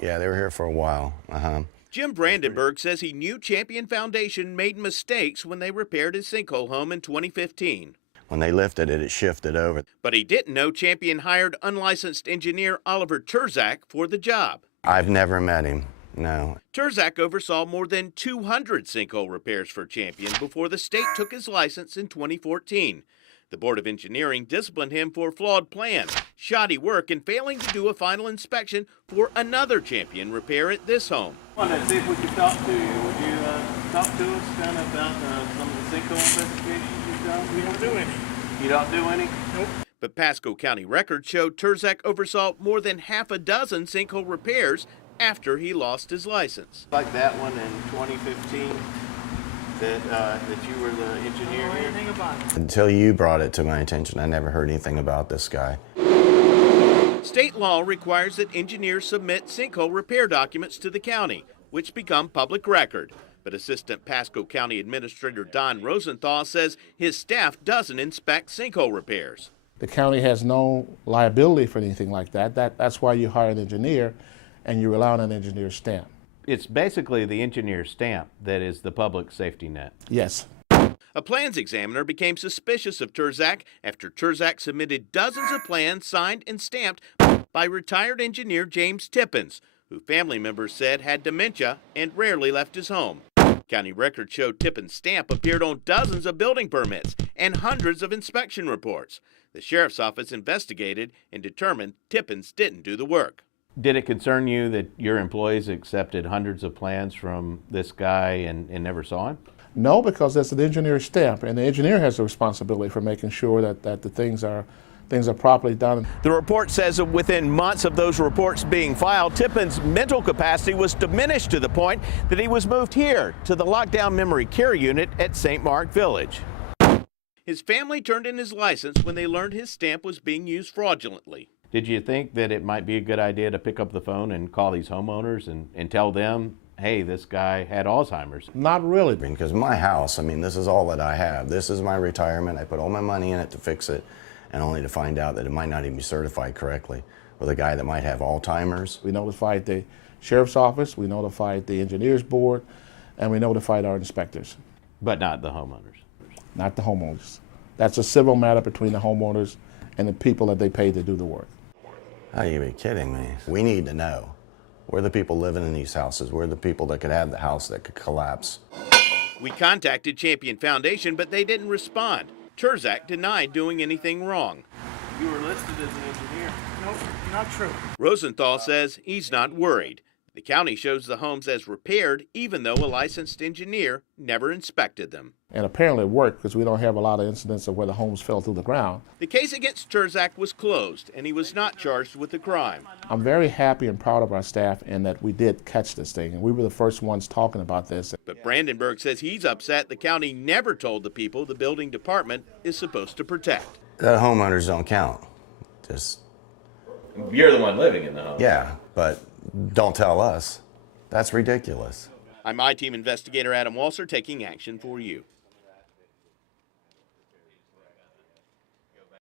Yeah, they were here for a while. Jim Brandenburg says he knew Champion Foundation made mistakes when they repaired his sinkhole home in 2015. When they lifted it, it shifted over. But he didn't know Champion hired unlicensed engineer Oliver Turzak for the job. I've never met him, no. Turzak oversaw more than 200 sinkhole repairs for Champion before the state took his license in 2014. The Board of Engineering disciplined him for flawed plans, shoddy work, and failing to do a final inspection for another Champion repair at this home. I wanted to see if we could talk to you. Would you talk to us kind of about some of the sinkhole investigations you've done? We don't do any. You don't do any? Nope. But Pasco County records showed Turzak oversaw more than half a dozen sinkhole repairs after he lost his license. Like that one in 2015 that you were the engineer here? Anything about it. Until you brought it to my attention, I never heard anything about this guy. State law requires that engineers submit sinkhole repair documents to the county, which become public record. But Assistant Pasco County Administrator Don Rosenthal says his staff doesn't inspect sinkhole repairs. The county has no liability for anything like that. That's why you hire an engineer and you rely on an engineer's stamp. It's basically the engineer's stamp that is the public safety net. Yes. A plans examiner became suspicious of Turzak after Turzak submitted dozens of plans signed and stamped by retired engineer James Tippins, who family members said had dementia and rarely left his home. County records showed Tippins' stamp appeared on dozens of building permits and hundreds of inspection reports. The sheriff's office investigated and determined Tippins didn't do the work. Did it concern you that your employees accepted hundreds of plans from this guy and never saw him? No, because that's an engineer's stamp, and the engineer has the responsibility for making sure that the things are properly done. The report says that within months of those reports being filed, Tippins' mental capacity was diminished to the point that he was moved here to the lockdown memory care unit at St. Mark Village. His family turned in his license when they learned his stamp was being used fraudulently. Did you think that it might be a good idea to pick up the phone and call these homeowners and tell them, hey, this guy had Alzheimer's? Not really. Because my house, I mean, this is all that I have. This is my retirement. I put all my money in it to fix it, and only to find out that it might not even be certified correctly with a guy that might have Alzheimer's. We notified the sheriff's office, we notified the engineers board, and we notified our inspectors. But not the homeowners. Not the homeowners. That's a civil matter between the homeowners and the people that they pay to do the work. Are you kidding me? We need to know. We're the people living in these houses. We're the people that could have the house that could collapse. We contacted Champion Foundation, but they didn't respond. Turzak denied doing anything wrong. You were listed as an engineer. Nope, not true. Rosenthal says he's not worried. The county shows the homes as repaired, even though a licensed engineer never inspected them. And apparently it worked because we don't have a lot of incidents of where the homes fell through the ground. The case against Turzak was closed, and he was not charged with the crime. I'm very happy and proud of our staff in that we did catch this thing, and we were the first ones talking about this. But Brandenburg says he's upset the county never told the people the building department is supposed to protect. The homeowners don't count. Just, You're the one living in the home. yeah, but don't tell us. That's ridiculous. I'm I-Team investigator Adam Walser taking action for you.